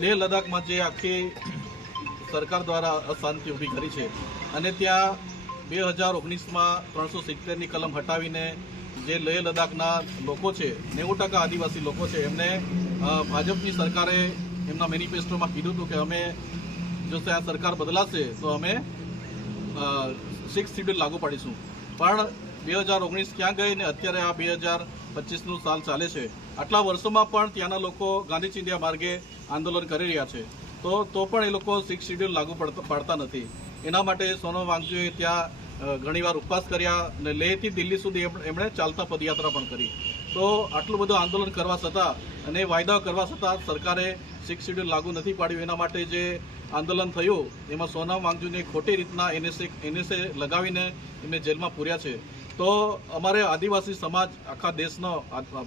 લેહ લદ્દાખમાં જે આખી સરકાર દ્વારા અશાંતિ ઊભી કરી છે અને ત્યાં 2019માં 370ની કલમ હટાવીને જે લેહ લદ્દાખના લોકો છે 90% આદિવાસી લોકો છે એમને ભાજપની સરકારે એમના મેનિફેસ્ટોમાં કીધું હતું કે અમે જો આ સરકાર બદલાશે તો અમે 6 શેડ્યુલ લાગુ પાડીશું, પણ 2019 ક્યાં ગઈ ને અત્યારે આ 2025નું સાલ ચાલે છે. આટલા વર્ષોમાં પણ ત્યાંના લોકો ગાંધી ચિંધ્યા માર્ગે આંદોલન કરી રહ્યા છે, તો પણ એ લોકો 6 શેડ્યુલ લાગુ પાડતા નથી. એના માટે સોનમ વાંગચુએ ત્યાં ઘણીવાર ઉપવાસ કર્યા અને લેહથી દિલ્હી સુધી એમણે ચાલતા પદયાત્રા પણ કરી. તો આટલું બધું આંદોલન કરવા છતાં અને વાયદા કરવા છતાં સરકારે 6 શેડ્યુલ લાગુ નથી પાડ્યું. એના માટે જે આંદોલન થયું એમાં સોનમ વાંગચુને ખોટી રીતના એનએસએ લગાવીને એમને જેલમાં પૂર્યા છે. તો અમારે આદિવાસી સમાજ આખા દેશનો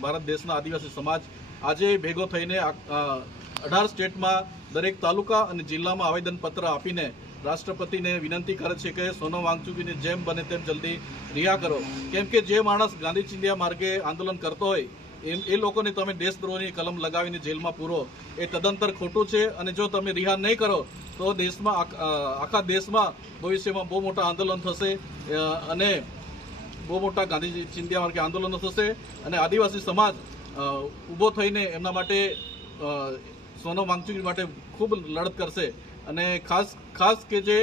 ભારત દેશના આદિવાસી સમાજ આજે ભેગો થઈને 18 સ્ટેટમાં દરેક તાલુકા અને જિલ્લામાં આવેદનપત્ર આપીને રાષ્ટ્રપતિને વિનંતી કરે છે કે સોનમ વાંગચુકને જેમ બને તેમ જલ્દી રિહા કરો. કેમ કે જે માણસ ગાંધી ચિંધ્યા માર્ગે આંદોલન કરતો હોય એ લોકોને તમે દેશદ્રોહની કલમ લગાવીને જેલમાં પૂરો એ તદંતર ખોટું છે. અને જો તમે રિહા નહીં કરો તો દેશમાં આખા દેશમાં ભવિષ્યમાં બહુ મોટા આંદોલન થશે અને બહુ મોટા ગાંધી ચિંધ્યા માર્ગે આંદોલનો થશે અને આદિવાસી સમાજ ઊભો થઈને એમના માટે સોનમ વાંગચુક માટે ખૂબ લડત કરશે. અને ખાસ કે જે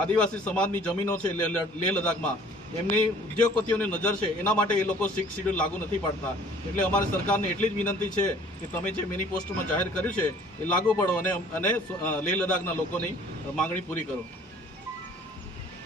આદિવાસી સમાજની જમીનો છે લેહ લદ્દાખમાં એમની ઉદ્યોગપતિઓની નજર છે, એના માટે એ લોકો 6 શેડ્યુલ લાગુ નથી પાડતા. એટલે અમારે સરકારને એટલી જ વિનંતી છે કે તમે જે મેનિફેસ્ટોમાં જાહેર કર્યું છે એ લાગુ પાડો અને લેહ લદ્દાખના લોકોની માંગણી પૂરી કરો.